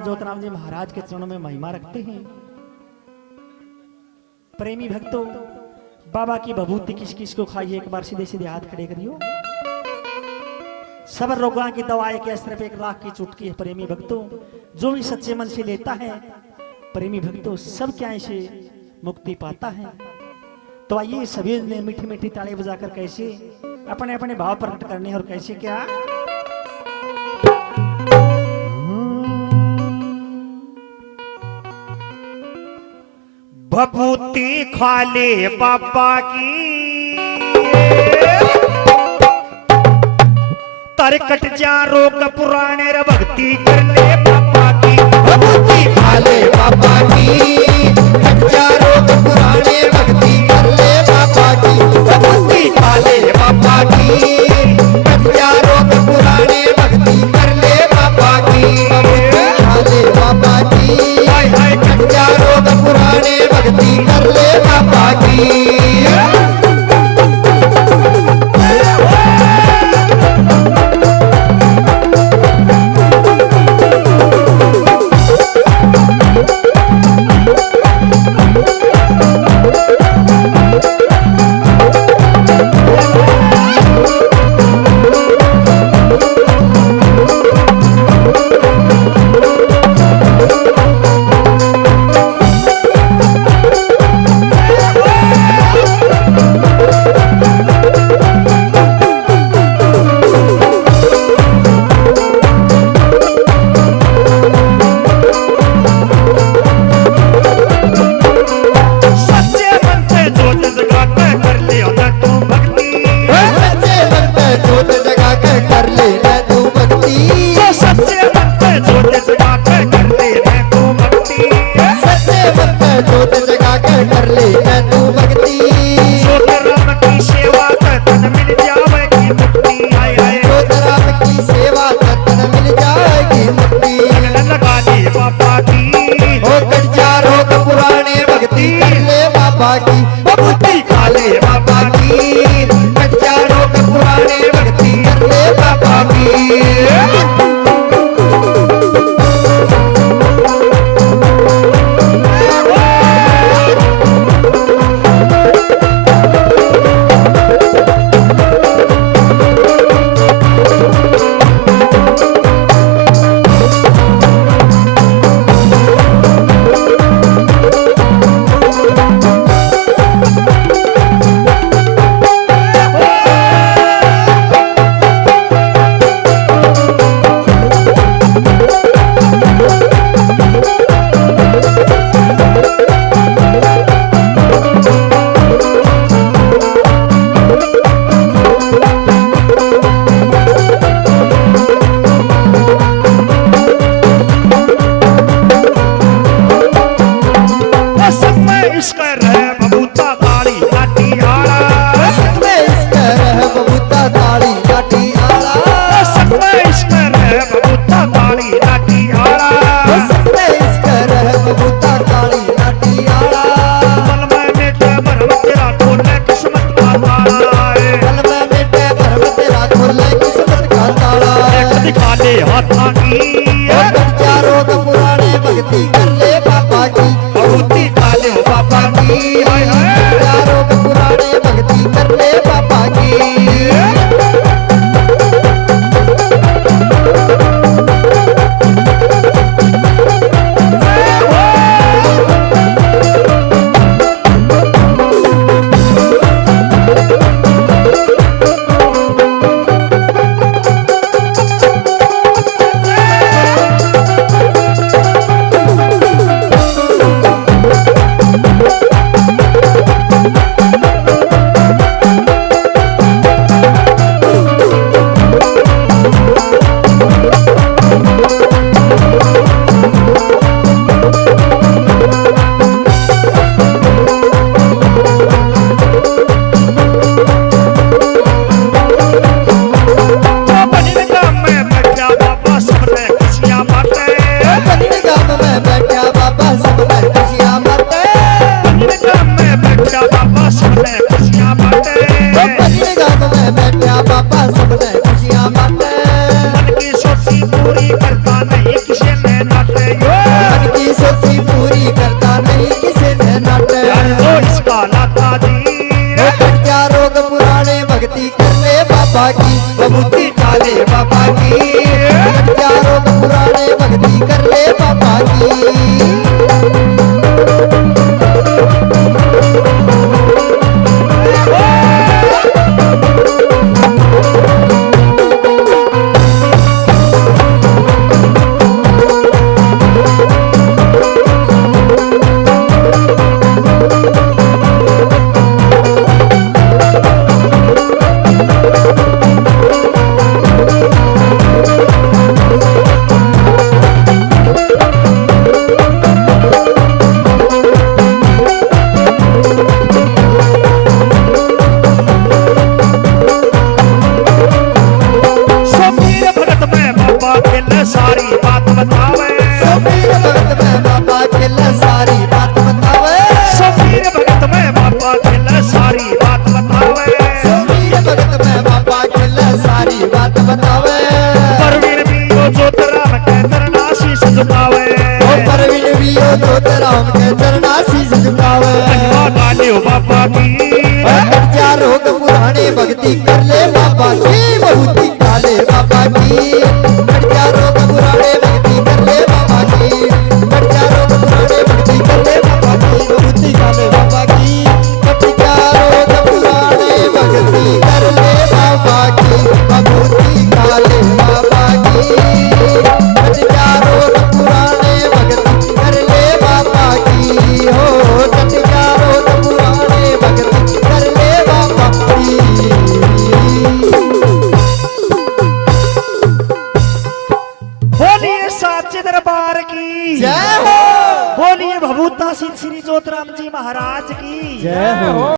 ज्योतिराम जी महाराज के चरणों में महिमा रखते हैं। प्रेमी भक्तों, बाबा की भभूति किस किस को खाइए, एक बार सीधे सीधे हाथ खड़े करियो। सब रोगों की दवाई के सिर्फ 1 लाख की चुटकी है। प्रेमी भक्तों, जो भी सच्चे मन से लेता है प्रेमी भक्तों, सब क्या से मुक्ति पाता है। तो आइए सभी ने मीठी मीठी ताली बजाकर कैसे अपने अपने भाव प्रकट करने, और कैसे क्या भभूति खाले बाबा की तर कट जा रोग पुराने रे भक्ति कर ले बाबा की। भभूति खाले बाबा की कट जा रोग पुराने भक्ति कर ले बाबा की। भभूति खाले बाबा की कट जा रोग पुराने भक्ति कर ले बाबा की। भभूति खाले बाबा की कट जा रोग पुराने भक्ति कर ले बाबा की। जोतराम के चरणा शीश झुकावे गा लियो बाबा की कच्चा रोग पुराने भक्ति कर ले बाबा की बहुती काले बाबा की कच्चा रोग पुराने भक्ति कर ले बाबा की कच्चा रोग पुराने भक्ति कर ले बाबा की बहुती काले बाबा की कच्चा रोग पुराने भक्ति कर ले बाबा की बहुती काले बाबा की कच्चा रोग पुराने भक्ति कर ले बाबा की हो कच्चा रोग पुराने भक्ति कर ले बाबा की बोलिए साचे दरबार की जय हो बोलिए भभूता श्री जोतराम जी महाराज की जय हो